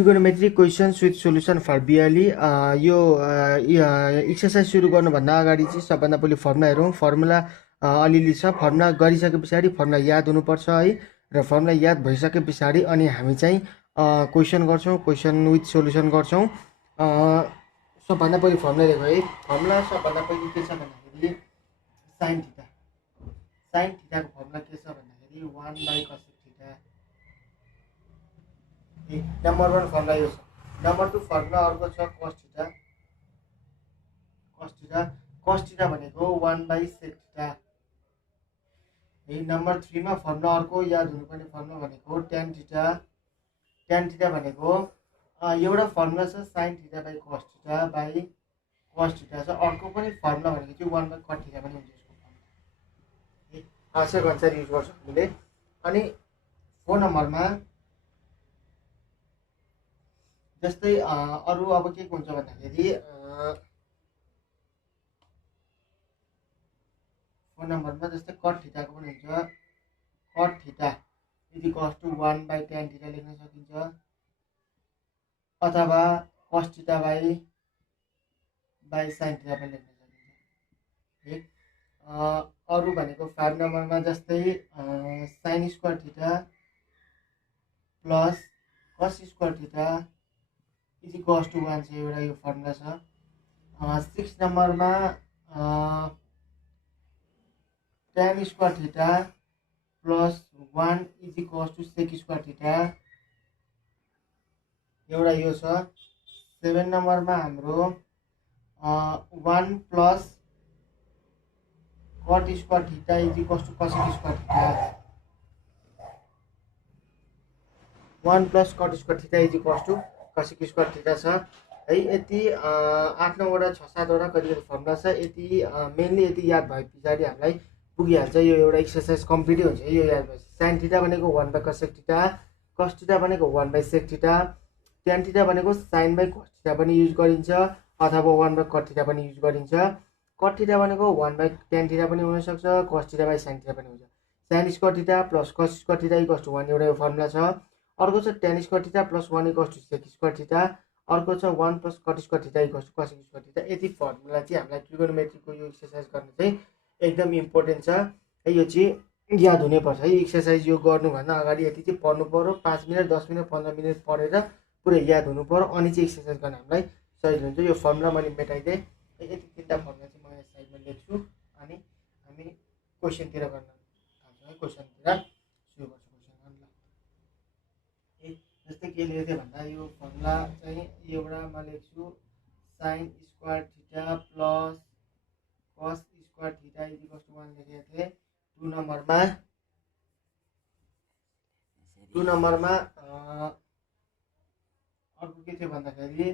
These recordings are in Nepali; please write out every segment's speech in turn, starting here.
Trigonometric questions with solution for BLE. यो एक्सर्साइज सुरु गर्नुभन्दा अगाडि चाहिँ सबभन्दा पहिले फर्मुला हेरौँ। फर्मुला अलिअलि छ, फर्मुला गरिसके पछाडि फर्मुला याद हुनुपर्छ है। र फर्मुला याद भइसके पछाडि अनि हामी चाहिँ क्वेसन गर्छौँ, क्वेसन विथ सोल्युसन गर्छौँ। सबभन्दा पहिले फर्मुला लेखौँ है। फर्मुला सबभन्दा पहिले के छ भन्दाखेरि साइन थिटा। साइन थिटाको फर्मुला के छ भन्दाखेरि 1/cos थिटा। नम्बर 1 फर्मुला यो छ। नम्बर 2 फर्मुला अर्को छ cos थिटा। cos थिटा भनेको 1/sec थिटा। नम्बर 3 मा फर्मुला अर्को याद हुनुपर्ने फर्मुला भनेको tan थिटा। tan थिटा भनेको एउटा फर्मुला छ sin theta by cos theta by cos theta छ। अर्को पनि फर्मुला भनेको चाहिँ 1/cot थिटा पनि हुन्छ यसको फर्मुला। आवश्यक अनुसार युज गर्छौँ हामीले। अनि 4 नम्बरमा जस्तै अरू अब के हुन्छ भन्दाखेरि 4 नम्बरमा जस्तै कट थिटाको पनि हुन्छ। Cot theta equals to 1/tan theta लेख्न सकिन्छ, अथवा cos theta by sin theta पनि लेख्न सकिन्छ। अरू भनेको 5 नम्बरमा जस्तै sin square theta plus cos square theta equals to 1 छ, एउटा यो फर्मुला छ। 6 नम्बरमा tan square theta plus 1 equals to sec square theta, एउटा यो छ। 7 नम्बरमा हाम्रो 1 plus cot square theta equals to cosec square theta. 1 plus cot square theta equals to cosec square theta छ है। यति 8 9वटा 6 7वटा कति फर्मुला छ। यति मेनली यति याद भए पछाडि हामीलाई पुगिहाल्छ। यो एउटा एक्सर्साइज कम्प्लिटै हुन्छ यो याद भएपछि। sin थिटा भनेको 1/cosec थिटा, cos थिटा भनेको 1/sec थिटा, tan थिटा भनेको sin बाई cos थिटा पनि युज गरिन्छ, अथवा 1/cot थिटा पनि युज गरिन्छ। cot थिटा भनेको 1/tan थिटा पनि हुनसक्छ, cos theta by sin theta पनि हुन्छ। sin square theta plus cos square theta equals to 1 एउटा यो फर्मुला छ। अर्को छ tan square theta plus 1 equals to sec square theta. अर्को छ 1 plus cot square theta equals to cosec square theta. यति फर्मुला चाहिँ हामीलाई ट्रिगोनोमेट्रीको यो एक्सर्साइज गर्न चाहिँ एकदम इम्पोर्टेन्ट छ है। यो चाहिँ याद हुनैपर्छ है। एक्सर्साइज यो गर्नुभन्दा अगाडि यति चाहिँ पढ्नु पर्यो। 5 मिनट 10 मिनट 15 मिनट पढेर पुरै याद हुनु पर्यो, अनि चाहिँ एक्सर्साइज गर्न हामीलाई सजिलो हुन्छ। यो फर्मुला मैले मेटाइदिएँ। यति 3टा फर्मुला चाहिँ म यहाँ साइडमा लेख्छु, अनि हामी क्वेसनतिर गर्न थाल्छौँ है। क्वेसनतिर सुरु गर्छु क्वेसन गर्न। जस्तै के लेखेँ भन्दा यो फर्मुला चाहिँ एउटा म लेख्छु sin square theta plus cos square theta equals to 1 लेखेको थिएँ। 2 नम्बरमा अर्को के थियो भन्दाखेरि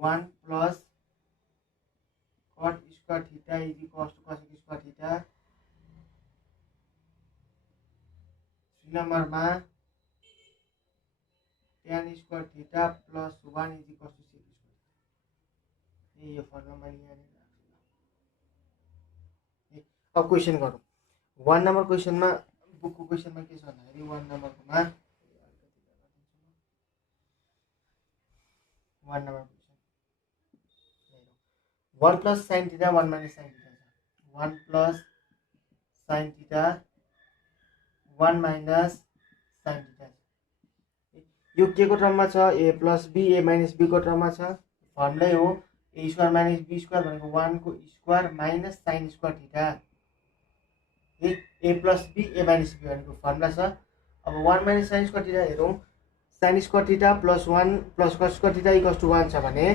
1 plus cot square theta equals to cosec square theta. 3 नम्बरमा tan square theta plus 1 equals to sec square theta. यो फर्मुला मैले यहाँ राख्छु। अब क्वेसन गरौँ। 1 नम्बर क्वेसनमा बुकको क्वेसनमा के छ भन्दाखेरि 1 नम्बरकोमा 1 number question 1 plus sin theta 1 minus sin theta छ। 1 plus sin theta 1 minus sin theta छ। यो के को टर्ममा छ? a plus b, a minus b को टर्ममा छ। फर्मुलै हो a square minus b square भनेको 1 को square minus sin square theta. a plus b, a minus b भनेको फर्मुला छ। अब 1 माइनस sin स्क्वायर थिटा हेरौँ। sin square theta plus 1 plus cos square theta equals to 1 छ भने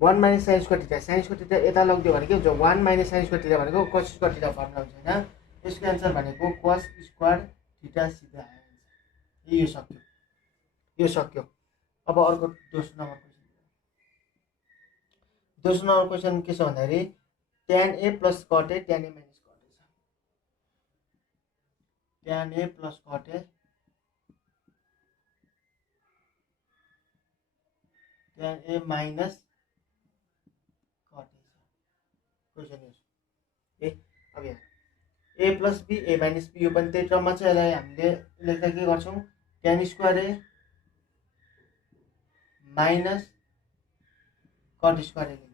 1 minus sin square theta, sin square theta यता लगिदियो भने के हुन्छ? 1 माइनस sin स्क्वायर थिटा भनेको cos स्क्वायर थिटा फर्मुला हुन्छ हैन। यसको आन्सर भनेको cos स्क्वायर थिटा सिधा आयो। यो सक्यो, यो सक्यो। अब अर्को दोस्रो नम्बर क्वेसन के छ भन्दाखेरि tan a plus cot a, tan a minus cot a छ। tan a plus cot a, tan a minus cot a छ। क्वेसन यो अब यहाँ a plus b, a minus b यो पनि त्यही टर्ममा छ। यसलाई हामीले लेख्दा के गर्छौँ? tan square a minus cot square लेखिदिए।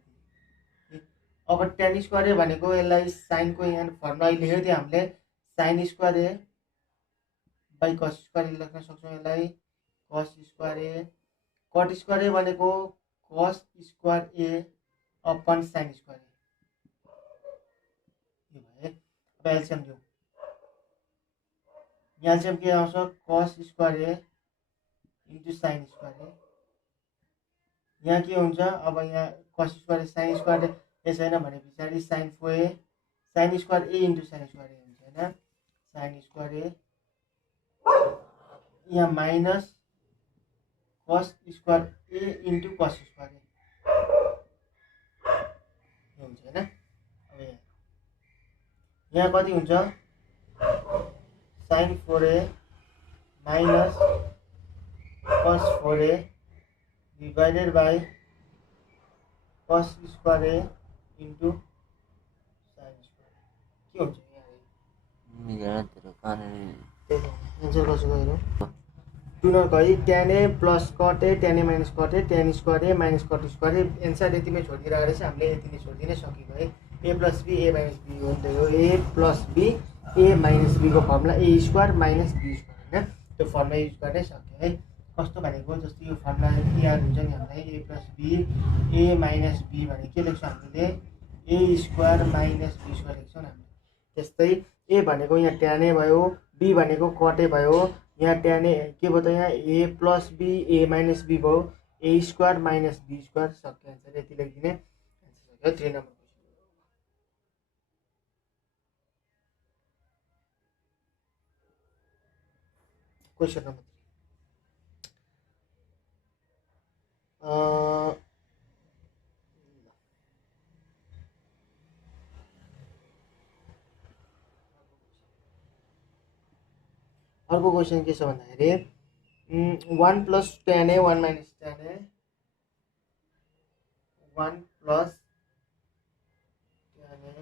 अब tan स्क्वायर ए भनेको यसलाई साइनको यहाँ फर्मुला लेखेको थियो हामीले, sine square a by cos square a लेख्न सक्छौँ यसलाई, cos square a. Cot square a भनेको cos square a upon sine square a, यो भयो। अब एलसिएम दिउँ, एलसिएम के आउँछ, cos square a into sine square a. यहाँ के हुन्छ, अब यहाँ cos square a sine square a छैन भने पछाडि sine 4a sine square a into sine square a हुन्छ होइन, साइन स्क्वायर ए। यहाँ minus cos square a into cos square a हुन्छ होइन। अब यहाँ कति हुन्छ, sign 4a minus cos 4a divided by cos square a into sine square के हुन्छ एन्सर कसो गयो टुनर गई tan a plus cot a tan a minus cot a tan square a minus cot square a. Answer यतिमै छोडिदिरहेको रहेछ हामीले, यति नै छोडिदिनै सकियो है। A plus b a minus b हो, त्यही हो a plus b a minus बीको formula a square minus b square होइन, त्यो फर्मुला युज गर्नै सक्यो है। कस्तो भनेको जस्तै यो फर्मुला याद हुन्छ नि हामीलाई, a plus b a minus b भने के लेख्छौँ हामीले, a square minus b square लेख्छौँ नि हामीले। त्यस्तै ए भनेको यहाँ tan ए भयो, बी भनेको कट ए भयो, यहाँ tan ए के भयो त यहाँ a plus b a minus b भयो, a square minus b square सक्यो। एन्सर यति लेखिदिने, एन्सर सक्यो 3 नम्बर क्वेसन नम्बर 3। अर्को क्वेसन के छ भन्दाखेरि 1 प्लस tan ए 1 माइनस tan ए 1 प्लस tan ए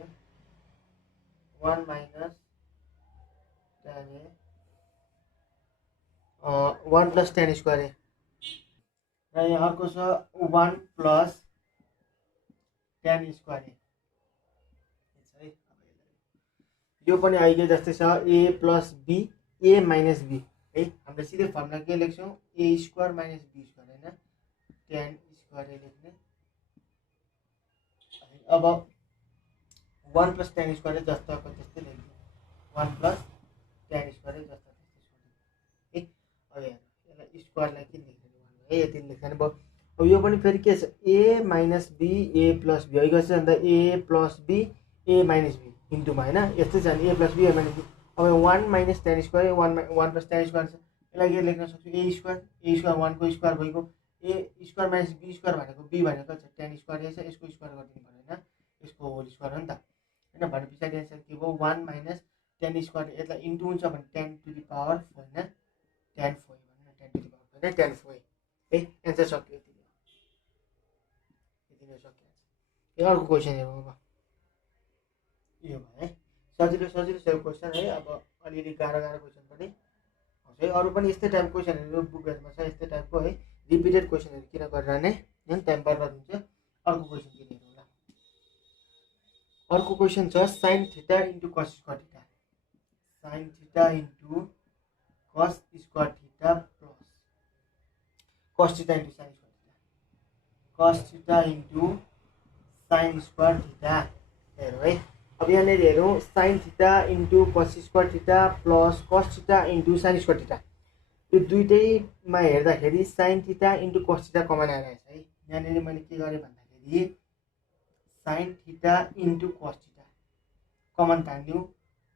1 माइनस tan ए 1 प्लस tan स्क्वायर ए र यहाँ अर्को छ 1 प्लस tan स्क्वायर ए। यो पनि आइगयो जस्तै छ a plus b a minus b है, हामीले सिधै फर्मुला के लेख्छौँ a square minus b square होइन, tan स्क्वायर ए लेख्ने। अब 1 प्लस tan स्क्वायर ए जस्ताको त्यस्तै लेख्ने, 1 प्लस tan स्क्वायर ए जस्ता त्यस्तै है। अब यसलाई स्क्वायरलाई के लेख्ने है, यति लेख्ने भयो। अब यो पनि फेरि के छ a minus b a plus b है, अन्त a plus b a minus b इन्टुमा होइन, यस्तै छ नि a plus b a minus b. अब 1 minus tan square a 1 plus tan square छ, यसलाई के लेख्न सक्छु ए स्क्वायर 1 को स्क्वायर भएको ए स्क्वायर माइनस बी स्क्वायर भनेको बी भनेको छ tan स्क्वायर ए छ, यसको स्क्वायर गरिदिनु पर्यो होइन, यसको होल स्क्वायर हो नि त होइन। भने पछाडि एन्सर के भयो 1 माइनस tan स्क्वायर यसलाई इन्टु हुन्छ भने tan टु द पावर 4 होइन, tan 4 भन्नु tan टु द पावर होइन, tan 4 है। एन्सर सक्यो, यति नै सक्यो। अर्को क्वेसन हेरौँ अब, यो भयो है सजिलो सजिलो क्वेसन है। अब अलिअलि गाह्रो क्वेसन पनि आउँछ है, अरू पनि यस्तै टाइपको क्वेसनहरू बुकहरूमा छ यस्तै टाइपको है, रिपिटेड क्वेसनहरू किन गरिरहने होइन, टाइम बर्बाद हुन्छ। अर्को क्वेसन किन हेरौँ ल, अर्को क्वेसन छ sine theta into cos square theta, sine theta into cos square theta plus cos theta into sine square theta, cos theta into sine square theta हेरौँ है। अब यहाँनिर हेरौँ sine theta into cos square theta plus cos theta into sine square theta, यो दुइटैमा हेर्दाखेरि sine theta into cos theta common आइरहेछ है। यहाँनिर मैले के गरेँ भन्दाखेरि sine theta into cos theta common तानिदिउँ,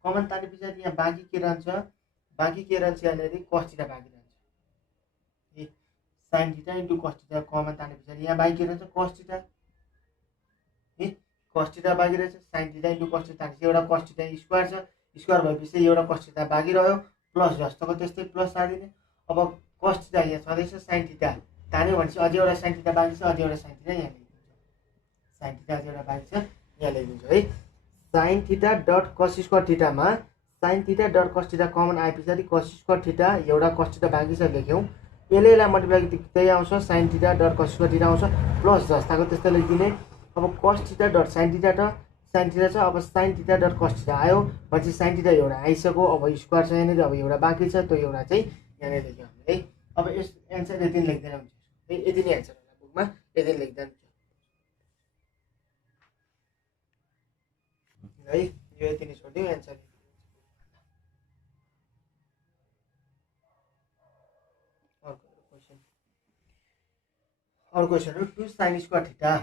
common ताने पछाडि यहाँ बाँकी के रहन्छ, बाँकी के रहन्छ यहाँनिर कस थीटा बाँकी रहन्छ है। Sine theta into cos theta common ताने पछाडि यहाँ बाँकी के रहन्छ कस थीटा है, कस थीटा बाँकी रहेछ, sign theta into cos theta एउटा कस थीटा स्क्वायर छ, स्क्वायर भएपछि एउटा कस थीटा बाँकी रह्यो, प्लस जस्तोको त्यस्तै प्लस सारिदिने। अब कस थीटा यहाँ छँदैछ, साइन थीटा तान्यो भनेपछि अझै एउटा साइन थीटा बाँकी छ, अझै एउटा साइन थीटा यहाँ लेखिदिन्छ, साइन थीटा अझै एउटा बाँकी छ यहाँ लेखिदिन्छ है। Sine theta dot cos square थीटामा sine theta dot cos theta common आए पछाडि कस स्क्वायर थीटा एउटा कस थीटा बाँकी छ लेख्यौँ, यसलाई मल्टिप्लाई त्यही आउँछ sign theta dot cos square theta आउँछ प्लस जस्ताको त्यस्तै लेखिदिने। अब कस थीटा डट साइन थीटा छ। अब sign theta dot cos theta आयो भनेपछि साइन थीटा एउटा आइसक्यो। अब स्क्वायर छ यहाँनिर, अब एउटा बाँकी छ, त्यो एउटा चाहिँ यहाँनिर लेख्यो हामीले है। अब यस एन्सर यति नै लेख्दैन हुन्छ है, यति नै एन्सर होला बुकमा, यति नै लेख्दैन है। यो यति नै छोडिदिउँ एन्सर। अर्को क्वेसन हो 2 sign square theta,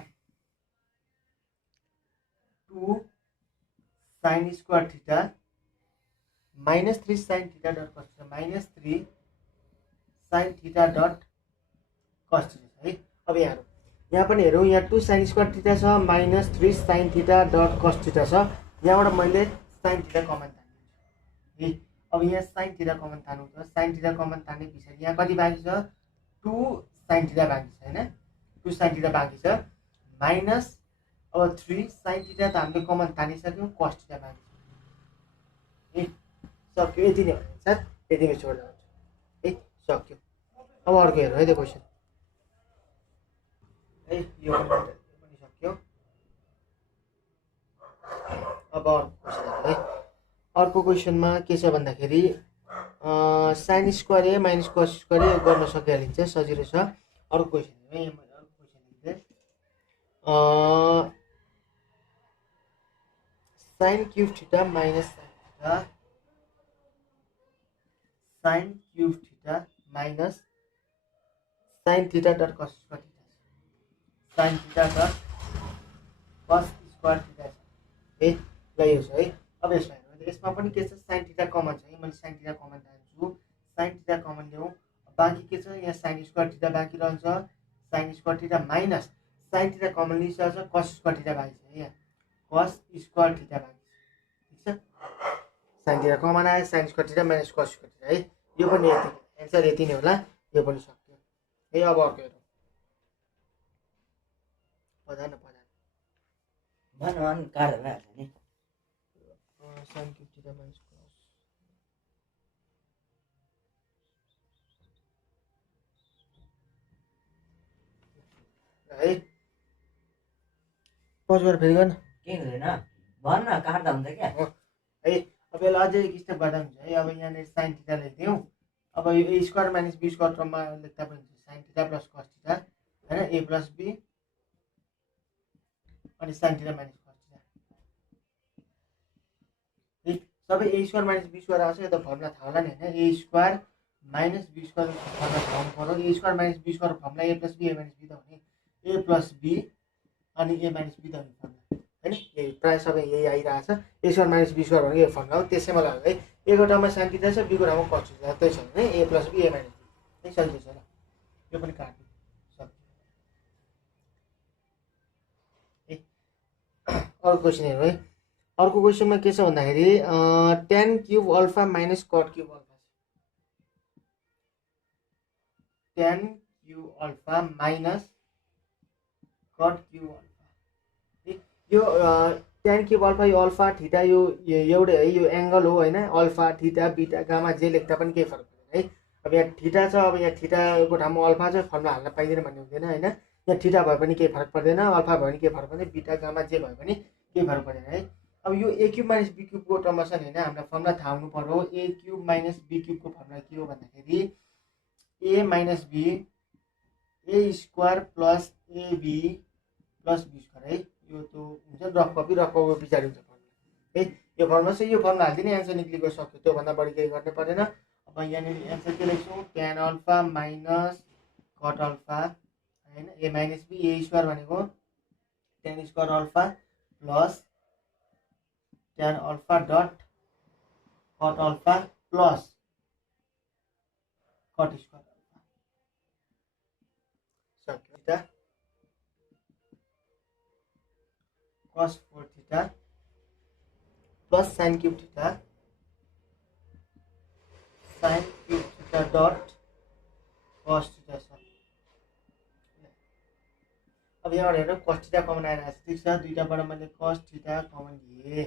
2 sign square theta -3 sign theta dot cos theta, -3 sign theta dot cos theta है। अब यहाँ पनि हेरौँ, यहाँ 2 साइन स्क्वायर थीटा छ, -3 sign theta dot cos theta छ। यहाँबाट मैले साइन थीटा कमन तान्छु है। अब यहाँ साइन थीटा कमन तान्नु छ, साइन थीटा कमन तान्ने पछाडि यहाँ कति बाँकी छ, 2 साइन थीटा बाँकी छ होइन, 2 साइन थीटा बाँकी छ माइनस अब 3 साइन थीटा त हामीले कमन तानिसक्यौँ, कस थीटा बाँकी छ है। सक्यो, यति नै हो एन्सर, यति नै छोड्दा हुन्छ है, सक्यो। अब अर्को हेरौँ है त्यो क्वेसन है, यो पनि सक्यो। अब अर्को क्वेसन है, अर्को क्वेसनमा के छ भन्दाखेरि साइन स्क्वायर ए माइनस कस स्क्वायर ए गर्न सकिहालिन्छ, सजिलो छ। अर्को क्वेसन है, मैले अर्को क्वेसन लेख्दै sign cube theta minus sign cube theta minus sine theta dot cos square theta, sine theta dot cos square theta है, ल यो छ है। अब यसमा हेर्नु, यसमा पनि के छ, साइन थीटा कमन छ है, मैले साइन थीटा कमन तान्छु, साइन थीटा कमन ल्याउँ, बाँकी के छ यहाँ साइन स्क्वायर थीटा बाँकी रहन्छ, sine square theta minus sine theta common लिइसकेको छ, कस स्क्वायर थीटा बाँकी छ यहाँ, कस स्क्वायर थीटा बाँकी छ, ठिक छ। साइन थीटा कमन आयो, साइन स्क्वायर थीटा माइनस कस स्क्वायर थीटा है, यो पनि यति एन्सर यति नै होला, यो पनि सक्यो है। अब अर्को हेरौँ, पढान भन काट्दै भइहाल्छ नि। साइन क्युब थीटा माइनस कस है, पज गरेर फेरि गर्न केही हुँदैन, भन्न काट्दा हुन्छ क्या है। अब यसलाई अझै एक स्टेप गर्दा हुन्छ है। अब यहाँनिर साइन थीटा लेखिदिउँ, अब यो a square minus b square टर्ममा लेख्दा पनि हुन्छ, sine theta plus cos theta होइन, ए प्लस बी अनि sine theta minus cos theta है। सबै a square minus b square आउँछ, यो त फर्मुला थाहा होला नि होइन, a square minus b square formula थाहा हुनु पऱ्यो। A square minus b square formula a plus b a minus b त हो नि, ए प्लस बी अनि ए माइनस बी त हुने फर्मुला होइन, यही प्रायः सबै यही आइरहेछ। ए स्क्वायर माइनस बी स्क्वायर भनेको यो फर्मुला हो, त्यसैमा लाग्यो है। एको ठाउँमा साइन थीटा छ, बीको ठाउँमा कस थीटा त्यही छ भने a plus b a minus b है, सजिलो छ ल, यो पनि काट्नु सक्यो है। अर्को क्वेसन हेरौँ है, अर्को क्वेसनमा के छ भन्दाखेरि ten cube alpha minus cut cube alpha, ten cube alpha minus cut cube alpha, यो टेन क्युब अल्फा, यो अल्फा थीटा यो एउटै है, यो एङ्गल हो होइन, अल्फा थीटा बिटा गामा जे लेख्दा पनि केही फरक पर्दैन है। अब यहाँ थीटा छ, अब यहाँ थीटाको ठाउँमा अल्फा छ, फर्मुला हाल्न पाइँदैन भन्ने हुँदैन होइन, यहाँ थीटा भए पनि केही फरक पर्दैन, अल्फा भयो भने केही फरक पर्दैन, बिटा गामा जे भयो भने केही फरक पर्दैन है। अब यो ए क्युब माइनस बी क्युबको टर्ममा छ नि होइन, हामीलाई फर्मुला थाहा हुनु पऱ्यो। ए क्युब माइनस बी क्युबको फर्मुला के हो भन्दाखेरि a minus b a square plus ab plus b square है, यो त हुन्छ रफ कपी पछाडि हुन्छ फर्मुला है। यो फर्मुला छ, यो फर्मुला हालिदिने एन्सर निक्लिएको सक्यो, त्योभन्दा बढी केही गर्नु परेन। अब यहाँनिर एन्सर के लेख्छौँ, tan alpha minus cot alpha होइन, a minus b a square भनेको tan square alpha plus tan alpha dot cot alpha plus cot square alpha, सक्यो। Theta cos 4 theta plus sine cube theta dot cos theta छ। अब यहाँबाट हेर्नु कस थीटा कमन आइरहेको छ, ठिक छ, दुईवटाबाट मैले कस थीटा कमन लिएँ,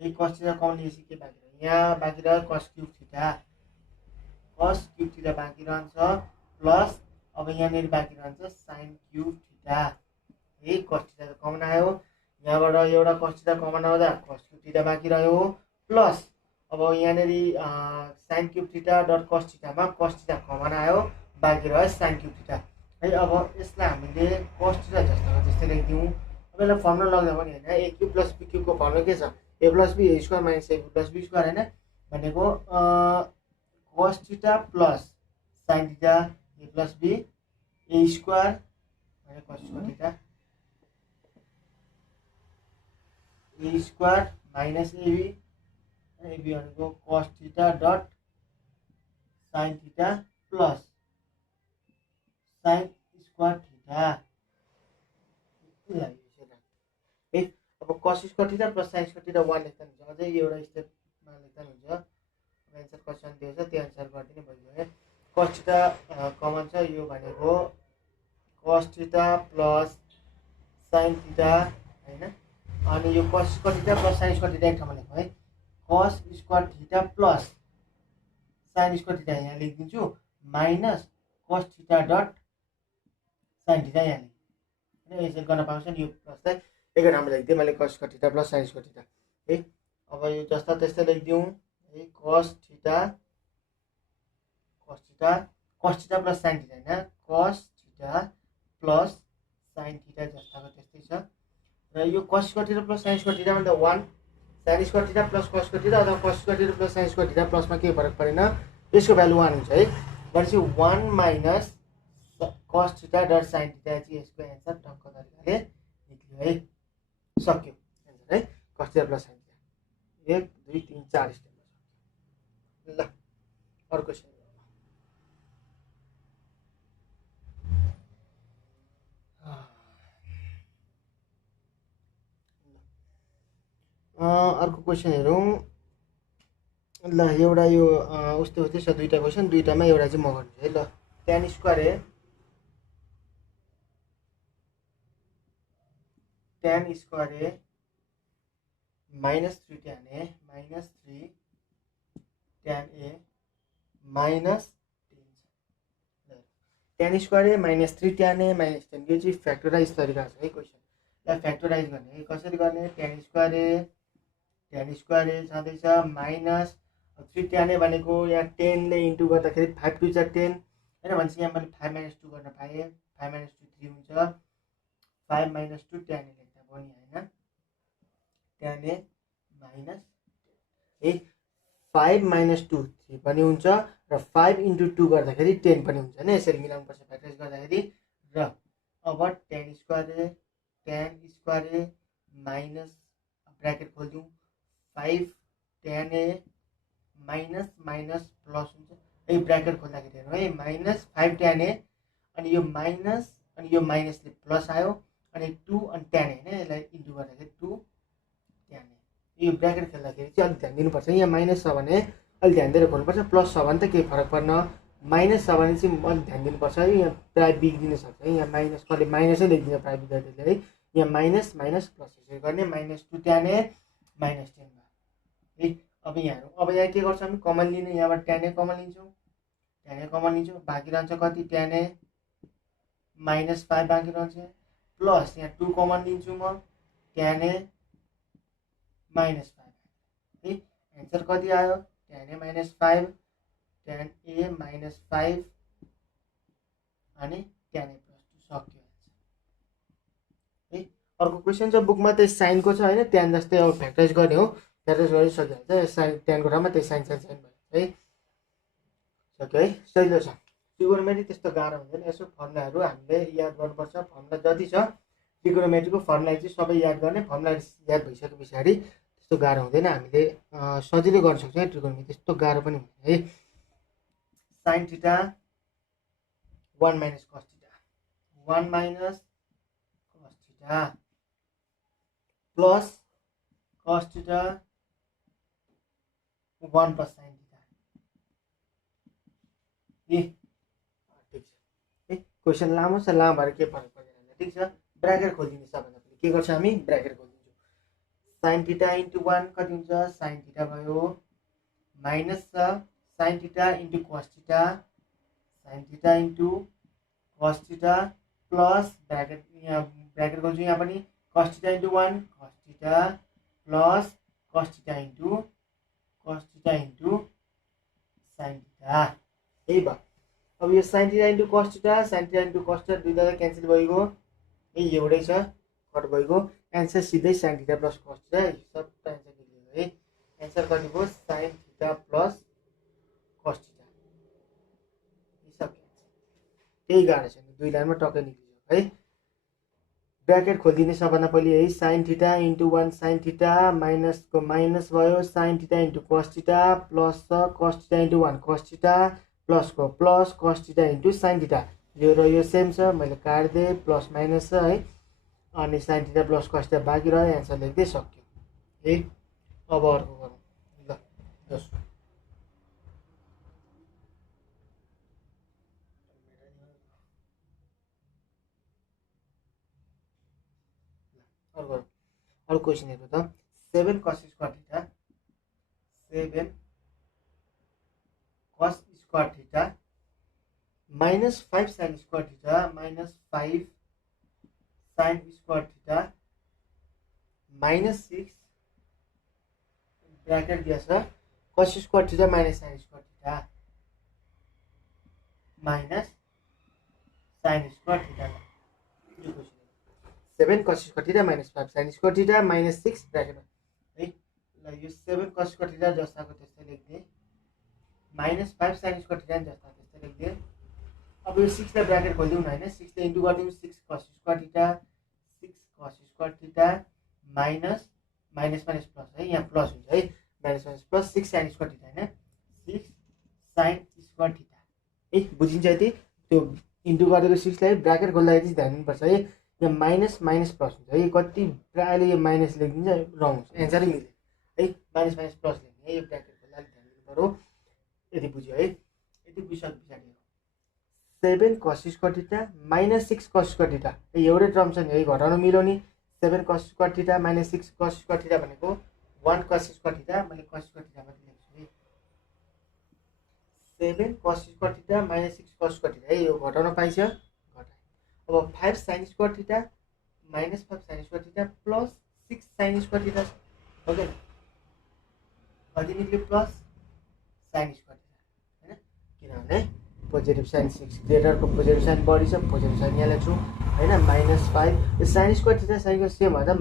यही कस थीटा कमन लिएपछि के बाँकी रह्यो, यहाँ बाँकी रह्यो कस क्युब थीटा बाँकी रहन्छ प्लस अब यहाँनिर बाँकी रहन्छ साइन क्युब थीटा है कस थीटा त कमन आयो यहाँबाट एउटा कस थीटा कमन आउँदा कस क्युब थीटा बाँकी रह्यो प्लस अब यहाँनिर साइन क्युब थीटा डट कस थीटामा कस थीटा कमन आयो बाँकी रह्यो साइन क्युब थीटा है अब यसलाई हामीले कस थीटा जस्तो त्यस्तै लेखिदिउँ अब यसलाई फर्मुला लग्दा पनि होइन ए क्युब प्लस बी क्युबको फर्मुला के छ a plus b a square minus a plus b square होइन भनेको cos theta plus sine theta a plus b a square cos theta a square minus ab ab भनेको cos theta dot sine theta plus sine square theta है अब cos square theta plus sine square theta 1 लेख्दा हुन्छ अझै एउटा स्टेपमा लेख्दा हुन्छ एन्सर क्वेसन दिएको छ त्यो एन्सर गरिदिने भइगयो है कस थीटा कमन छ यो भनेको cos theta plus sine theta होइन अनि यो cos square theta plus sine square theta एक ठाउँमा लेखौँ है cos square theta plus sine square theta यहाँ लेखिदिन्छु minus cos theta dot sine theta यहाँ लेख्छु यसरी गर्न पाउँछ नि यो प्लसलाई एकै ठाउँमा लेखिदिएँ मैले कस square theta plus sine square theta है अब यो जस्ता त्यस्तै लेखिदिउँ है कस थीटा प्लस साइन थीटा होइन कस थीटा प्लस साइन थीटा जस्ताको त्यस्तै छ र यो cos square theta plus sine square theta भन्दा 1 sine square theta plus cos square theta अथवा cos square theta plus sine square theta प्लसमा केही फरक परेन यसको भ्यालु 1 हुन्छ है भनेपछि 1 minus cos theta dot sine theta चाहिँ यसको एन्सर टक्क तरिकाले निक्ल्यो है सक्यो एन्सर है कस थीटा प्लस साइन थीटा 1 2 3 4 स्टेपमा सक्यो ल अर्को क्वेसन अर्को क्वेसन हेरौँ ल एउटा यो उस्तै उस्तै छ दुईवटा क्वेसन दुईवटामा एउटा चाहिँ म गर्छु है ल tan square a minus 3 tan a minus 3 tan a minus tan square a minus 3 tan a minus 10 यो चाहिँ फ्याक्टराइज तरिका छ है क्वेसन फ्याक्टराइज गर्ने कसरी गर्ने tan स्क्वायर ए छँदैछ माइनस 3 tan ए भनेको यहाँ 10 ले इन्टु गर्दाखेरि 5 2 10 होइन भनेपछि यहाँ मैले 5 - 2 गर्न पाएँ 5 - 2 3 हुन्छ 5 - 2 tan ए लेख्दा पनि होइन tan ए माइनस है 5 - 2 3 पनि हुन्छ र 5 × 2 गर्दाखेरि 10 पनि हुन्छ होइन यसरी मिलाउनुपर्छ फ्याक्टराइज गर्दाखेरि र अब tan square a minus bracket खोलिदिउँ 5 tan a minus minus plus हुन्छ है ब्र्याकेट खोल्दाखेरि हेर्नु है माइनस 5 tan ए अनि यो माइनसले प्लस आयो अनि 2 अनि tan ए होइन यसलाई इन्टु गर्दाखेरि 2 tan ए यो ब्र्याकेट खेल्दाखेरि चाहिँ अलिक ध्यान दिनुपर्छ यहाँ माइनस छ भने अलिक ध्यान दिएर खोल्नुपर्छ प्लस छ भने त केही फरक पर्न माइनस छ भने चाहिँ अलिक ध्यान दिनुपर्छ है यहाँ प्राय बिग्रिन सक्छ है यहाँ माइनस कसले माइनसै लेखिदिन्छ प्राय विद्यार्थीले है यहाँ माइनस माइनस प्लस यसरी गर्ने माइनस 2 tan ए माइनस 10 भयो है अब यहाँ के गर्छौँ हामी कमन लिने यहाँबाट tan ए कमन लिन्छौँ बाँकी रहन्छ कति tan ए माइनस 5 बाँकी रहन्छ प्लस यहाँ 2 कमन लिन्छु म tan ए माइनस 5 है एन्सर कति आयो tan ए माइनस 5 अनि tan ए प्लस 2 सक्यो है अर्को क्वेसन छ बुकमा त्यही साइनको छ होइन tan जस्तै अब फ्याक्टराइज गर्ने हो फ्याक्टराइज गरि सकिहाल्छ साइन tanको ठाउँमा त्यही साइन भयो है सक्यो है सजिलो छ ट्रिगोनोमेट्री त्यस्तो गाह्रो हुँदैन यसो फर्मुलाहरू हामीले याद गर्नुपर्छ फर्मुला जति छ ट्रिगोनोमेट्रीको फर्मुला चाहिँ सबै याद गर्ने फर्मुला याद भइसके पछाडि त्यस्तो गाह्रो हुँदैन हामीले सजिलै गर्न सक्छौँ है ट्रिगोनोमेट्री त्यस्तो गाह्रो पनि हुँदैन है sine theta 1 - cos theta 1 - cos theta plus cos theta 1 + sin theta ठिक छ है क्वेसन लामो छ लामो भएर के फरक पर्दैन ठिक छ ब्र्याकेट खोलिदिने सबभन्दा पहिले के गर्छ हामी ब्र्याकेट खोलिदिन्छौँ sin थीटा × 1 कति हुन्छ sin थीटा भयो माइनस छ sin theta × cos theta sine theta into cos theta plus bracket यहाँ ब्रैकेट खोल्छु यहाँ पनि cos theta into 1 cos theta plus cos theta into sin theta. यही भयो। अब यो sin theta into cos theta दुईटा क्यान्सल भइगयो। यही एउटै छ कट भइगयो। एन्सर सिधै sin theta plus cos theta सब एन्सर निक्लियो है। एन्सर कति भयो sin theta plus cos theta. त्यही गाह्रो छैन, दुई लाइनमा टक्कै निक्लियो है। ब्रैकेट खोलिदिने सबभन्दा पहिले है sin theta into 1 sin theta माइनसको माइनस भयो sin theta into cos theta plus cos theta into 1 cos theta प्लसको plus cos theta into sin theta. यो र यो सेम छ, मैले काट्दिएँ, प्लस माइनस छ है। अनि sin theta plus cos theta बाँकी रह्यो, एन्सर लेख्दै सक्यो है। अब अर्को गरौँ ल। दोस्रो अर्को क्वेसन हेर्नु त 7 cos square theta 7 cos square theta minus 5 sin square theta minus 5 sin square theta minus 6 bracket दिया छ cos square theta minus sin square theta minus sin square theta. यो question 7 cos square theta minus 5 sin square theta minus 6 bracket है। ल यो 7 cos स्क्वायर थीटा जस्ताको त्यस्तै लेख्दिएँ, माइनस 5 sin स्क्वायर थीटा जस्ता त्यस्तै लेख्दिएँ। अब यो 6 लाई ब्रैकेट खोलिदिउँ न हैन, 6 ले इन्टु गरिदिउँ 6 cos square theta 6 cos square theta minus minus minus plus है, यहाँ प्लस हुन्छ है, minus minus plus 6 sin square theta हैन, 6 sin स्क्वायर थीटा है। बुझिन्छ यति? त्यो इन्टु गरेको 6 लाई ब्रैकेट खोल्दाखेरि चाहिँ ध्यान दिनुपर्छ है, यहाँ माइनस माइनस प्लस हुन्छ है। कति प्रायले यो माइनस लेखिदिन्छ रङ हुन्छ, एन्सरै मिल्यो है। माइनस माइनस प्लस लेख्ने है, यो ब्रैकेट खोल्दा अलिक ध्यान दिनु पर्यो। यति बुझ्यो है? यति बुझिसके पछाडि 7 cos square theta minus 6 cos square theta एउटै टर्म छ नि है, घटाउन मिल्यो नि। 7 cos square theta minus 6 cos square theta भनेको 1 cos स्क्वायर थीटा, मैले cos स्क्वायर थीटा मात्रै लेख्छु है। 7 cos square theta minus 6 cos square theta है, यो घटाउन पाइन्छ, घटाए। अब 5 sin square theta minus 5 sin square theta plus 6 sin square theta हो क्या? कति निक्ल्यो प्लस sin स्क्वायर थीटा हैन, किनभने पोजिटिभ साइन 6 ग्रेटरको पोजिटिभ साइन बढी छ, पोजिटिभ साइन यहाँ लेख्छु हैन। Minus 5 yo sign square theta साइनको same हुँदा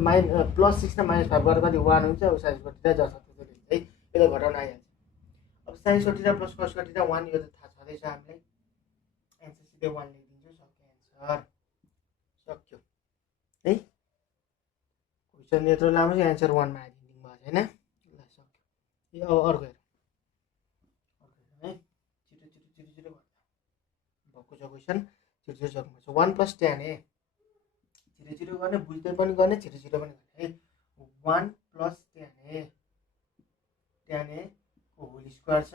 प्लस 6 र माइनस 5 गरेर कति 1 हुन्छ। अब साइन स्क्वायर थीटा जस्तो त्यस्तै लेख्छ है, यो त घटाउन आइहाल्छ। अब sign square theta plus cos square theta 1 यो त थाहा छँदैछ हामीलाई, एन्सर सिधै 1 लेखिदिन्छु, सक्यो एन्सर, सक्यो है। क्वेसन यत्रो लामो छ, एन्सर 1 मा आइदिनु भयो हैन। ल सक्यो। यो अब अर्को हेरौँ है, छिटो छिटो छिटो छिटो भएको छ क्वेसन, छिटो छिटो सक्नुपर्छ। 1 प्लस tan a छिटो छिटो गर्ने, बुझ्दै पनि गर्ने, छिटो छिटो पनि गर्ने है। 1 प्लस tan a को होल स्क्वायर छ,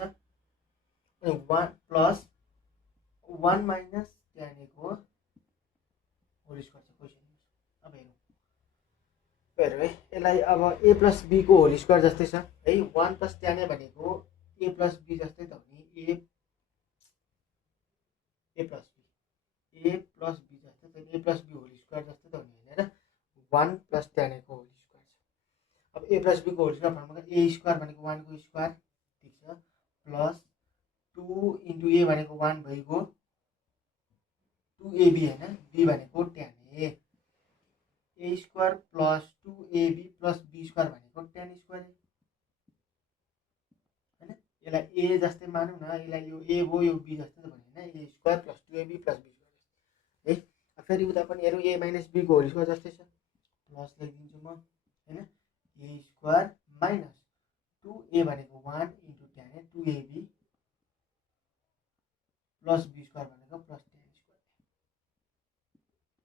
अनि 1 प्लस 1 माइनस tan a को होल स्क्वायर छ क्वेसन। अब हेरौँ है, यसलाई अब a प्लस b को होल स्क्वायर जस्तै छ है। 1 प्लस tan a भनेको a प्लस b जस्तै त हो नि, a प्लस b जस्तै त, a plus b whole square जस्तै त हो नि हैन। 1 प्लस tan a को होल स्क्वायर छ। अब a प्लस b को होल स्क्वायर फर्ममा a स्क्वायर भनेको 1 को स्क्वायर ठीक छ, प्लस 2 इन्टु a भनेको 1 भइगयो 2ab हैन, b भनेको tan a, a square plus 2ab plus b square भनेको tan स्क्वायर हैन। यसलाई a जस्तै मानौँ न, यसलाई यो a भयो यो b जस्तै त भन्यो हैन, a square plus 2ab plus b square है। फेरि उता पनि हेरौँ, a माइनस b को होल स्क्वायर जस्तै छ, प्लस लेखिदिन्छु म हैन। a स्क्वायर माइनस 2a भनेको 1 into tan a 2ab plus b square भनेको प्लस tan स्क्वायर।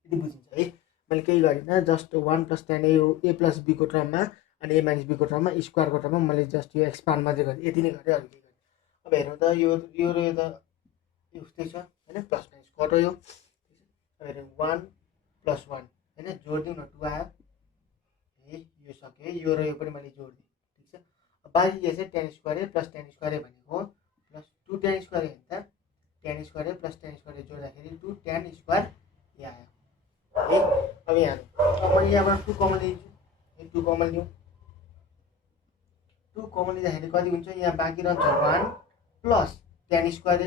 यदि बुझिन्छ है? मैले केही गरिनँ, जस्ट 1 प्लस tan a यो a प्लस b को टर्ममा अनि a माइनस b को टर्ममा स्क्वायरको टर्ममा मैले जस्ट यो एक्सपान्ड मात्रै गरेँ, यति नै गरेँ, अरू केही गरेँ। अब हेरौँ त, यो र यो त उस्तै छ हैन, प्लस माइनस कट हो यो। अब हेरौँ 1 प्लस 1 हैन, जोडिदिउँ न, 2 आयो है, यो सक्यो है। यो र यो पनि मैले जोडिदिएँ ठीक छ। अब बाँकी के छ, tan square a plus tan square a भनेको प्लस 2 tan स्क्वायर a हो नि त, tan square a plus tan square A जोड्दाखेरि 2 tan square ए आयो है। अब यहाँ अब मैले यहाँबाट 2 कमन लिन्छु, 2 कमन लिउँ, 2 कमन लिँदाखेरि कति हुन्छ, यहाँ बाँकी रहन्छ 1 प्लस tan स्क्वायर ए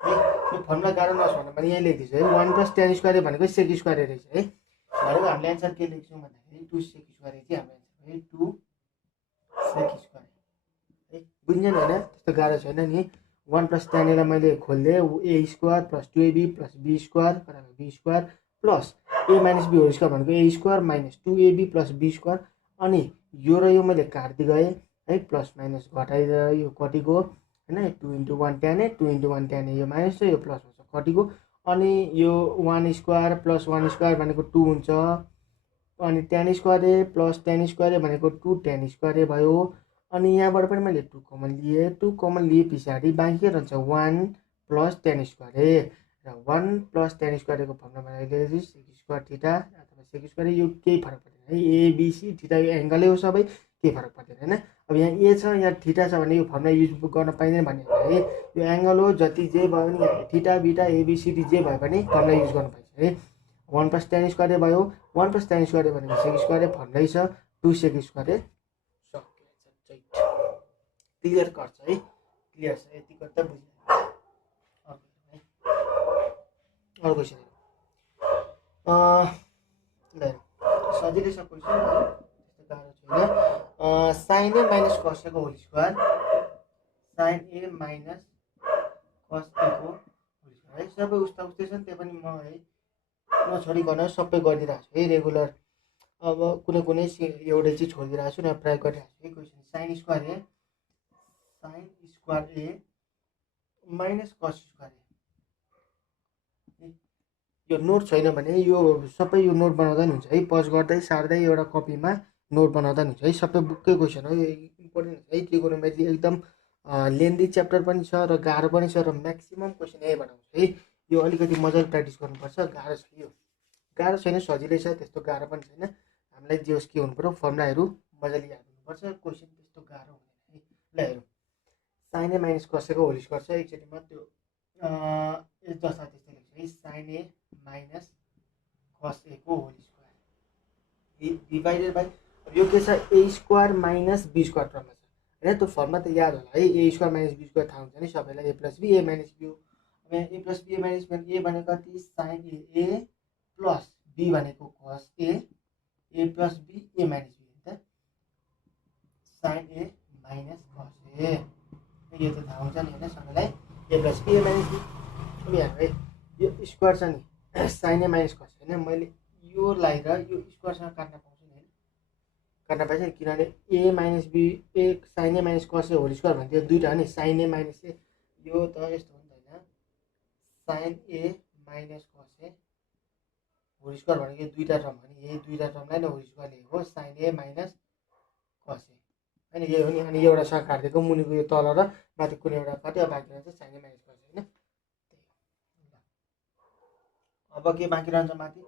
है। यो फर्मुला गाह्रो नहोस् भनेर मैले यहीँ लेखिदिन्छु है, 1 प्लस tan स्क्वायर ए भनेको सेक स्क्वायर ए रहेछ है। भनेको हामीले एन्सर के लेख्छौँ भन्दाखेरि 2 सेक स्क्वायर ए चाहिँ हाम्रो एन्सर है, 2 सेक स्क्वायर है। बुझ्दैन होइन, त्यस्तो गाह्रो छैन नि। 1 प्लस tan एलाई मैले खोलिदिएँ, a square plus 2ab plus b square बराबर b square plus a minus b whole square भनेको a square minus 2ab plus b square, अनि यो र यो मैले काट्दै गएँ है, प्लस माइनस घटाइदिएर यो कटिगयो होइन, 2 इन्टु 1 tan ए, 2 इन्टु 1 tan ए, यो माइनस छ यो प्लस हुन्छ कटिगयो, अनि यो 1 स्क्वायर प्लस 1 स्क्वायर भनेको 2 हुन्छ, अनि tan square a plus tan square a भनेको 2 tan स्क्वायर ए भयो। अनि यहाँबाट पनि मैले 2 कमन लिएँ, 2 कमन लिए पछाडि बाँकी के रहन्छ 1 प्लस tan स्क्वायर ए, र 1 प्लस tan स्क्वायर ए को फर्मुला बनाइदिएँ सेक स्क्वायर थीटा अथवा सेक स्क्वायर, यो केही फरक पर्दैन है, एबिसी थीटा यो एङ्गलै हो सबै, केही फरक पर्दैन होइन। अब यहाँ ए छ यहाँ थीटा छ भने यो फर्मुला युज गर्न पाइँदैन भन्ने है, यो एङ्गल हो जति जे भयो भने यहाँ थीटा बिटा एबिसिडी जे भयो भने फर्मुला युज गर्न पाइन्छ है। 1 प्लस tan स्क्वायर ए भयो, 1 प्लस tan स्क्वायर ए भनेको सेक स्क्वायर ए फर्मुलै छ, 2 सेक स्क्वायर ए क्लियर गर्छ है, क्लियर छ, यति गर्दा बुझ्नु। अर्को क्वेसन ल सजिलै छ क्वेसन, त्यस्तो गाह्रो छैन। साइन ए माइनस कस ए को whole square, sign a minus cos ए को होल स्क्वायर है, सबै उस्ता उस्तै छन्, त्यो पनि म है नछोडिकन सबै गरिदिरहेको छु है रेगुलर। अब कुनै कुनै एउटै चाहिँ छोडिदिरहेको छु र प्रयोग गरिरहेको छु है। Question sign square a minus कस स्क्वायर ए, यो नोट छैन भने यो सबै यो नोट बनाउँदा नि हुन्छ है, पज गर्दै सार्दै एउटा कपीमा नोट बनाउँदा नि हुन्छ है, सबै बुककै क्वेसन हो, यो इम्पोर्टेन्ट हुन्छ है। ट्रिगोनोमेट्री एकदम लेन्दी च्याप्टर पनि छ र गाह्रो पनि छ र म्याक्सिमम् क्वेसन यही बनाउँछ है। यो अलिकति मजाले प्र्याक्टिस गर्नुपर्छ, गाह्रो छ यो, गाह्रो छैन सजिलै छ, त्यस्तो गाह्रो पनि छैन। हामीलाई जे होस् के हुनु पऱ्यो फर्मुलाहरू मजाले याद हुनुपर्छ, क्वेसन त्यस्तो गाह्रो हुँदैन है। ल हेरौँ, साइन ए माइनस कस ए को होल स्क्वायर छ, एकचोटिमा त्यो जस्ता त्यस्तै लेख्छ है, साइन ए माइनस कस ए को होल स्क्वायर डिभाइडेड बाई, यो के छ a square minus b square टर्ममा छ होइन, त्यो फर्मुला त याद होला है, a square minus b square थाहा हुन्छ नि सबैलाई, a plus b a minus b हो। अब यहाँ a plus b a minus b, a भनेको कति साइन ए प्लस बी भनेको cos a plus b a minus b हो त, साइन ए माइनस कस ए, यो त थाहा हुन्छ नि होइन सबैलाई, a plus b a minus b. अब यहाँ है यो स्क्वायर छ नि साइन ए माइनस कस होइन, मैले योलाई र यो स्क्वायरसँग काट्न पाउँछु नि होइन, काट्न पाइन्छ नि, किनभने a minus b a sine a minus cos a whole square भन्थ्यो दुईवटा हो नि, साइन ए माइनस ए, यो त यस्तो हो नि त होइन, sign a minus cos a whole square भनेको यो दुईवटा टर्म हो नि, यही दुईवटा टर्मलाई नै होल स्क्वायर लेखेको, साइन ए माइनस कस ए होइन, यही हो नि। अनि एउटासँग काटिदिएको मुनिको यो तल र माथि कुनै एउटा काट्यो, बाँकी रहन्छ साइन ए माइनस कस होइन। अब के बाँकी रहन्छ माथि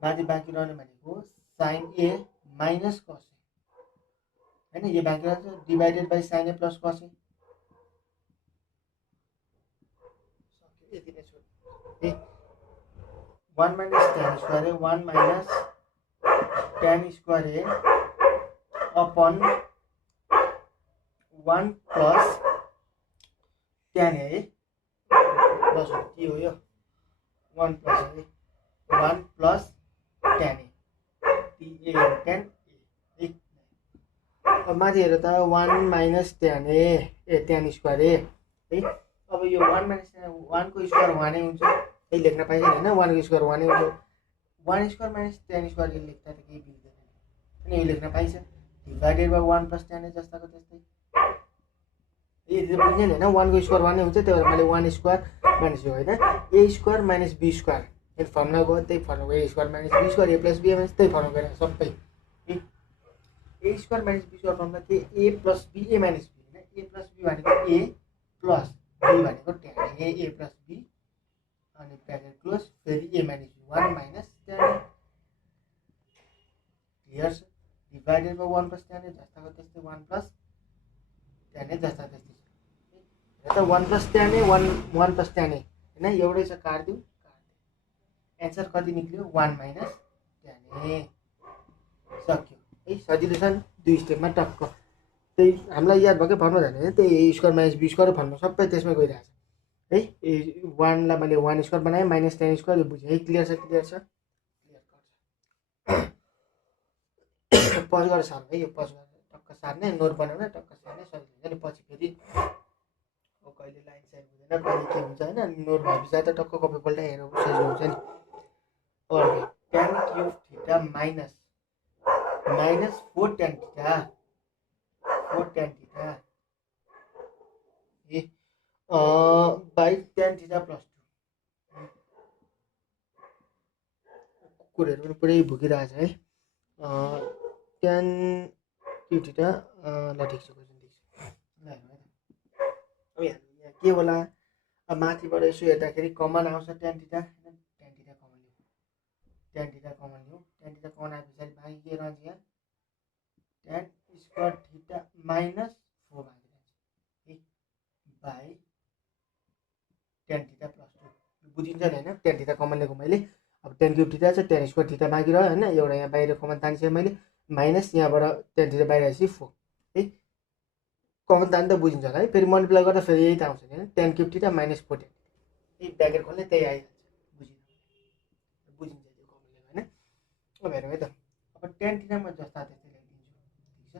बाँकी रहने भनेको साइन ए माइनस कस ए होइन, यो बाँकी रहन्छ divided by sine a plus cos a, यति नै छ। 1 minus tan square a, 1 minus tan square a upon 1 plus tan a plus के हो यो 1 plus a 1 plus tan a tan a, अब माथि हेर त 1 minus tan a tan square a है। अब यो 1 माइनस 1 को स्क्वायर 1 नै हुन्छ, यही लेख्न पाइन्छ नि होइन, 1 को स्क्वायर 1 नै हुन्छ, 1 स्क्वायर माइनस tan स्क्वायर लेख्दा त केही बिग्दैन अनि यो लेख्न पाइन्छ, डिभाइडेड बाई 1 प्लस tan ए जस्ताको त्यस्तै, यदि बुझ्ने होइन 1 को स्क्वायर 1 नै हुन्छ, त्यही भएर मैले 1 स्क्वायर माइनस यो होइन a square minus b square, यो फर्मुला गयो त्यही formula, a square minus b square a plus b minus त्यही फर्मुला गरेर सबै a square minus b square formula के a plus b a minus b होइन, ए प्लस बी भनेको ए प्लस बी भनेको tan ए प्लस बी अनि ब्र्याकेट क्लोज, फेरि a minus b 1 minus tan clear छ, डिभाइडेड बाई 1 प्लस tan ए जस्ताको त्यस्तै 1 प्लस tan ए जस्ता त्यस्तै छ। त 1 + tan A 1 + tan A हैन एउटै छ काट्दिउँ एन्सर कति निक्ल्यो 1 - tan A सक्यो है सजिलो छ नि दुई स्टेपमा टक्क त्यही हामीलाई याद भएकै फर्मुला छैन भने त्यही A square - B square formula सबै त्यसमै गइरहेछ है 1 लाई मैले 1 स्क्वायर बनाएँ - tan स्क्वायर यो बुझेँ है क्लियर छ पज गरेर सार्नु है यो पज गरेर टक्क सार्ने नोट बनाउने टक्क सार्ने सजिलो हुन्छ नि पछि फेरि कहिले लाइन साइन हुँदैन कहिले के हुन्छ होइन नोट भए पछाडि त टक्क कपी पल्टा हेरेर सजिलो हुन्छ नि okay tan cube theta minus 4 tan theta A by tan theta plus 2 कुकुरहरू पनि पुरै भुकिरहेछ है tan क्युब थीटा ल ठिक छ क्वेसन ठिक छ ल हेर्नु है अब यहाँ के होला अब माथिबाट यसो हेर्दाखेरि कमन आउँछ tan थीटा हैन tan थीटा कमन लिऊ tan थीटा कमन आए पछाडि बाँकी के रहन्छ यहाँ tan स्क्वायर थीटा माइनस 4 बाँकी रहन्छ है बाई tan थीटा प्लस 2 बुझिन्छ नि हैन tan थीटा कमन लिएको मैले अब tan क्युब थीटा छ tan स्क्वायर थीटा बाँकी रह्यो हैन एउटा यहाँ बाहिर कमन तानिसकेँ मैले माइनस यहाँबाट tan थीटा बाहिर आएपछि 4 है कमन तान्नु त बुझिन्छ होला है फेरि मल्टिप्लाई गर्दा फेरि यही त आउँछ नि tan cube theta minus 4 tan यही ब्र्याकेट खोल्ने त्यही आइहाल्छ बुझिन्छ त्यो कमन लिएको हैन अब हेरौँ है त अब tan थीटा म जस्ता त्यस्तै लेखिदिन्छु ठिक छ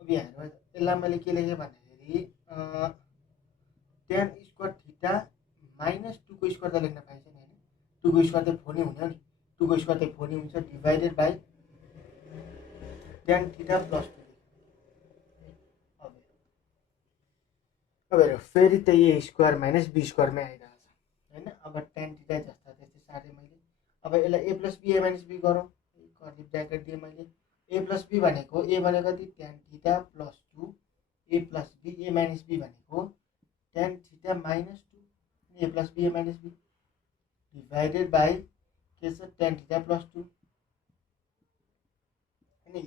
अब यहाँ हेरौँ है त यसलाई मैले के लेखेँ भन्दाखेरि tan स्क्वायर थीटा माइनस 2 को स्क्वायर त लेख्न पाइन्छ नि हैन 2 को स्क्वायर त 4 नै हुने हो नि 2 को स्क्वायर त 4 नै हुन्छ divided by tan theta plus 2 अब हेर फेरि त्यही A स्क्वायर माइनस B स्क्वायरमै आइरहेछ हैन अब tan थीटा जस्ता त्यस्तै सारेँ मैले अब यसलाई A + B A - B गरौँ कर्ली ब्र्याकेट दिएँ मैले A + B भनेको A भनेको कति tan theta plus 2 A + B A - B भनेको tan theta minus 2 A + B A - B divided by के छ tan थीटा प्लस 2 हैन यो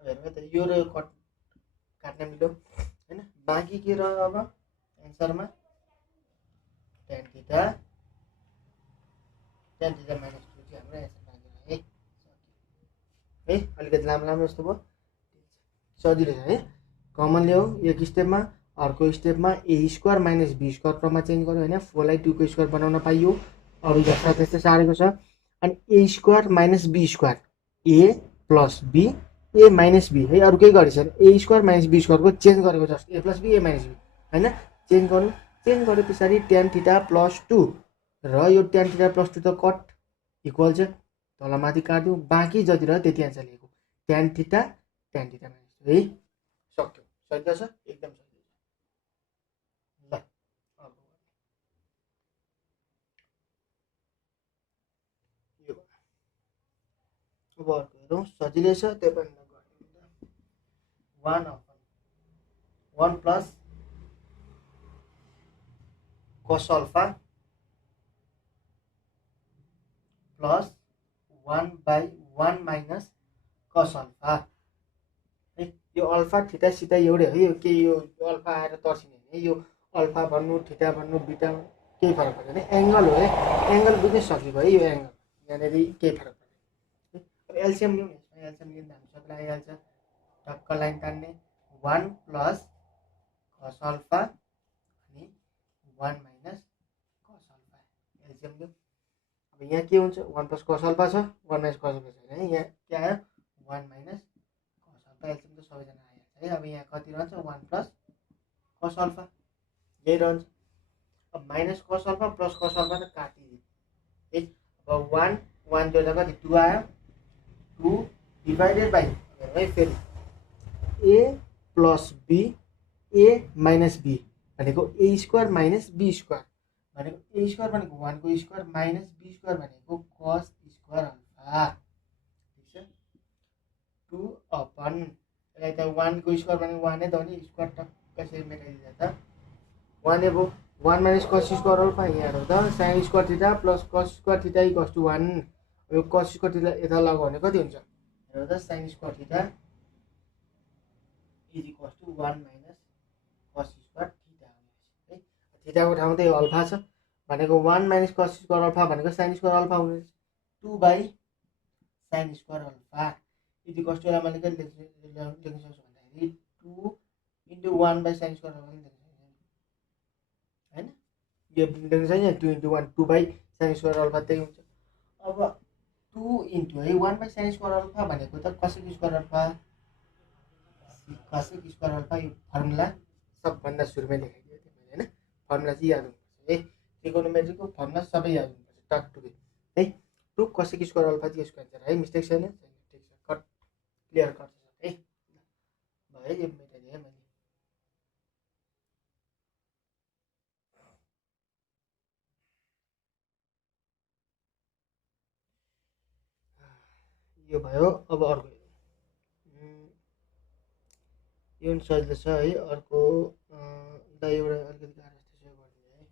अब हेर्नु त यो र यो काट्न मिल्यो हैन बाँकी के रह्यो अब एन्सरमा tan थीटा माइनस 2 चाहिँ हाम्रो एन्सर बाँकी रह्यो है अलिकति लामो जस्तो भयो सजिलो छ है कमन ल्याऊ एक स्टेपमा अर्को स्टेपमा A square minus B square क्रममा चेन्ज गर्यो हैन 4 लाई 2 को स्क्वायर बनाउन पाइयो अरु जस्ता त्यस्तै सारेको छ अनि A square minus B square A plus B A minus B है अरु केही गरेछ A square minus B square को चेन्ज गरेको जस्तो A plus B A minus B हैन चेन्ज गरे पछाडि tan थीटा प्लस 2 र यो tan थीटा प्लस 2 त कट इक्वल छ तल माथि काट्दिउँ बाँकी जति रह्यो त्यति एन्सर लेखेको tan थीटा माइनस 2 है सक्यो सजिलो छ एकदम सजिलो ल अब अर्को हेरौँ सजिलै छ त्यही पनि 1 plus cos alpha plus 1/1 minus cos alpha है यो अल्फा थीटा सिधा एउटै हो यो के यो अल्फा आएर तर्सिने हैन यो अल्फा भन्नु थीटा भन्नु बीटा केही फरक पर्दैन एंगल हो है एंगल बुझ्न सकियो है यो एंगल यहाँनेरि केही फरक पर्दैन अब एलसीएम लिउँ एलसीएम लिँदा हामी सबैलाई आइहाल्छ टक्क लाइन तान्ने 1 प्लस cos अल्फा अनि 1 माइनस cos अल्फा एलसीएम लिउँ अब यहाँ के हुन्छ 1 प्लस cos अल्फा छ 1 माइनस cos अल्फा छैन है यहाँ के आयो 1 माइनस cos अल्फा एलसीएम त सबैजना आइहाल्छ है अब यहाँ कति रहन्छ 1 प्लस cos अल्फा यही रहन्छ अब minus cos alpha plus cos alpha त काटिदिए है अब 1 जोड्दा कति 2 आयो 2 डिवाइडेड बाई है फेरि A plus B A minus B भनेको A square minus B square भनेको A स्क्वायर भनेको 1 को स्क्वायर माइनस B स्क्वायर भनेको cos स्क्वायर अल्फा ठीक छ 2 अपन यसलाई त 1 को स्क्वायर भनेको 1 नै त हो नि स्क्वायर टक्क यसरी मेटाइदिन्छ त 1 एबो 1 माइनस cos स्क्वायर अल्फा यहाँ हेरौँ त sin square theta plus cos square theta equals to 1 यो cos स्क्वायर थीटा यता लगायो भने कति हुन्छ हेरौँ त sin square theta is equals to 1 minus cos square theta थीटाको ठाउँमा त यो अल्फा छ भनेको 1 माइनस cos स्क्वायर अल्फा भनेको sin स्क्वायर अल्फा हुनेछ 2 by sin square alpha equals to मैले के लेख्न सक्छु भन्दाखेरि 2 into 1 by sin square alpha लेख्न सक्छु हैन यो लेख्न सक्छ 2 into 1 2 by sin square alpha त्यही हुन्छ अब 2 इन्टु है 1 बाई sin स्क्वायर अल्फा भनेको त cosec square alpha cosec square alpha यो फर्मुला सबभन्दा सुरुमै लेखाइदियो मैले हैन फर्मुला चाहिँ याद हुनुपर्छ है ट्रिगोनोमेट्रीको फर्मुला सबै याद हुनुपर्छ टकटुकै है 2 cosec स्क्वायर अल्फा चाहिँ यसको आन्सर है मिस्टेक छैन ठिक छ कट क्लियर कट छ है भयो यो मेटाइदिएँ मैले यो भयो अब अर्को यो पनि सजिलो छ है अर्को दा एउटा अलिकति गाह्रो जस्तो छ गरिदिनु है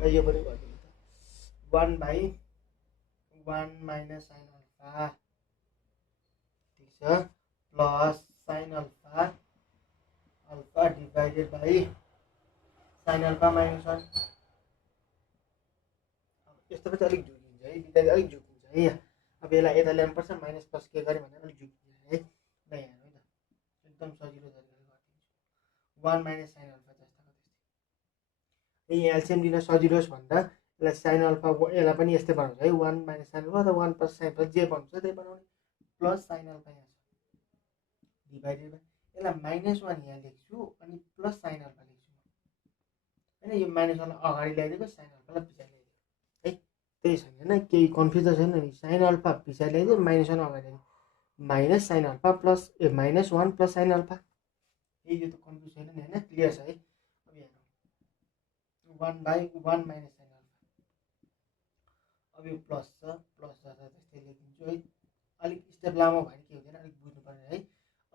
ल यो पनि गरिदिनु त 1 बाई 1 माइनस sin अल्फा ठिक छ plus sin alpha alpha divided by sin alpha minus 1 यस्तो पनि अलिक झुकिन्छ है विद्यार्थी अलिक झुकिन्छ है अब यसलाई यता ल्याउनुपर्छ माइनस प्लस के गरेँ भने अलिक झुकिन्छ है ल यहाँ है त एकदम सजिलो तरिकाले गरिदिन्छु 1 माइनस sin अल्फा जस्ताको त्यस्तै यही एलसिएम दिन सजिलो होस् भन्दा यसलाई sin अल्फा यसलाई पनि यस्तै बनाउँछ है 1 माइनस sin अल्फा अथवा 1 प्लस sin अल्फा जे बनाउँछ त्यही बनाउने प्लस sin अल्फा यहाँ छ डिभाइडेड बाई यसलाई माइनस 1 यहाँ लेख्छु अनि प्लस sin अल्फा लेख्छु हैन यो माइनस 1 अगाडि ल्याइदिएको sin अल्फालाई पछाडि ल्याइदिएको है त्यही छैन हैन केही कन्फ्युज छैन नि sin अल्फा पछाडि ल्याइदियो माइनस 1 अगाडि ल्याइदियो minus sin alpha plus minus 1 plus sin alpha यही यो त कन्फ्युज छैन नि हैन क्लियर छ है अब यहाँ 1 बाई 1 माइनस sin अल्फा अब यो प्लस छ प्लस जता त्यस्तै लेखिदिन्छु है अलिक स्टेप लामो भयो के हुँदैन अलिक बुझ्नु पर्ने है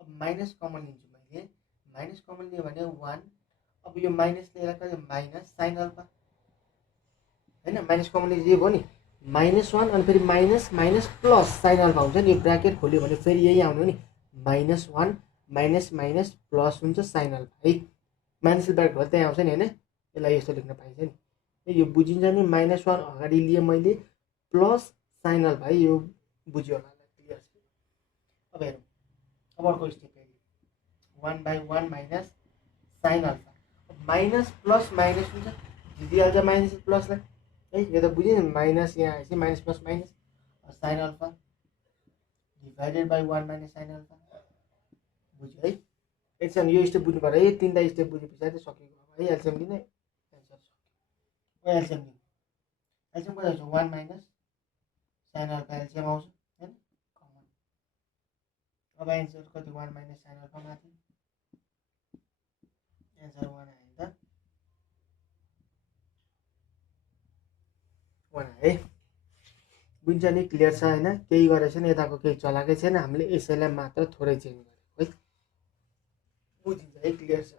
अब माइनस कमन लिन्छु मैले माइनस कमन लियो भने 1 अब यो माइनस लिएर कहिले माइनस sin अल्फा हैन माइनस कमन लियो जे भयो नि माइनस 1 अनि फेरि minus minus plus sin alpha हुन्छ नि यो ब्र्याकेट खोल्यो भने फेरि यही आउने हो नि माइनस 1 माइनस माइनस प्लस हुन्छ sin अल्फा है माइनस ब्र्याकेट खोल्दा त्यही आउँछ नि हैन यसलाई यस्तो लेख्न पाइन्छ नि यो बुझिन्छ नि माइनस 1 अगाडि लिए मैले प्लस sin अल्फा है यो बुझ्यो होला क्लियर छ अब हेरौँ अब अर्को स्टेप हेरौँ 1 by 1 minus sin alpha minus plus minus हुन्छ दिइहाल्छ माइनस प्लसलाई है यो त बुझ्यो नि माइनस यहाँ आएपछि minus plus minus sin alpha divided by 1 minus sin alpha बुझ्यो है एल्सियम यो स्टेप बुझ्नु पर्यो है तीनटा स्टेप बुझे पछाडि सकिएको है एल्सियम लिने एन्सर सक्यो एल्सियम लिने एल्सियम कति आउँछ 1 माइनस sin अल्फा एल्सियम आउँछ हैन कमन अब एन्सर कति 1 माइनस sin अल्फा माथि एन्सर 1 आयो त 1 है बुझ्छ नि क्लियर छ हैन केही गरेको छैन यताको केही चलाएकै छैन हामीले यसैलाई मात्र थोरै चेन्ज गरेको है बुझिन्छ है क्लियर छ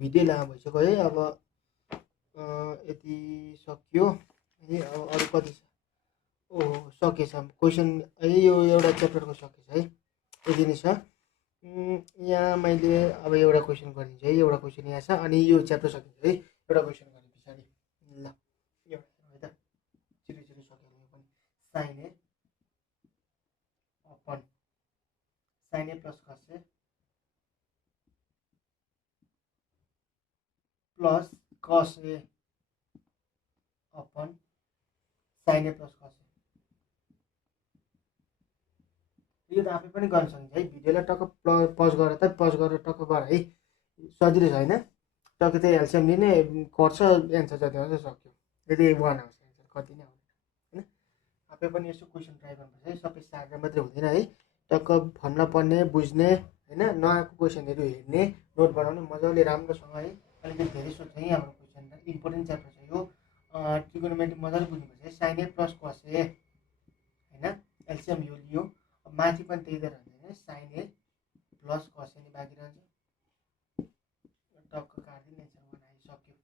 भिडियो लामो भइसक्यो है अब यति सक्यो है अब अरू कति छ ओहो सकेछ क्वेसन है यो एउटा च्याप्टरको सकेछ है यति नै छ यहाँ मैले अब एउटा क्वेसन गरिदिन्छु है एउटा क्वेसन यहाँ छ अनि यो च्याप्टर सकिन्छ है एउटा क्वेसन गर्ने पछाडि ल एउटा है त छिटो छिटो सक्यो यो पनि sin a upon sin a plus cos a plus cos a upon sin a plus cos a यो त आफै पनि गर्न सकिन्छ है भिडियोलाई टक्क पज गरेर त पज गरेर टक्क गर है सजिलो छ होइन टक्क त्यही एल्सियम लिने गर्छ एन्सर जति आउँछ सक्यो यदि 1 आउँछ एन्सर कति नै आउँदैन होइन आफै पनि यसो क्वेसन ट्राई गर्नुपर्छ है सबै सारेर मात्रै हुँदैन है टक्क भन्न पर्ने बुझ्ने होइन नआएको क्वेसनहरू हेर्ने नोट बनाउने मजाले राम्रोसँग है अलिकति धेरै सोध्छ है हाम्रो क्वेसन इम्पोर्टेन्ट च्याप्टर छ यो ट्रिगोनोमेट्री मजाले बुझ्नुपर्छ है sin a plus cos a होइन एल्सियम यो लियो माथि पनि त्यही त रहन्छ हैन sin a plus cos a नि बाँकी रहन्छ टक्क काट्दिने एन्सर बनाइसक्यो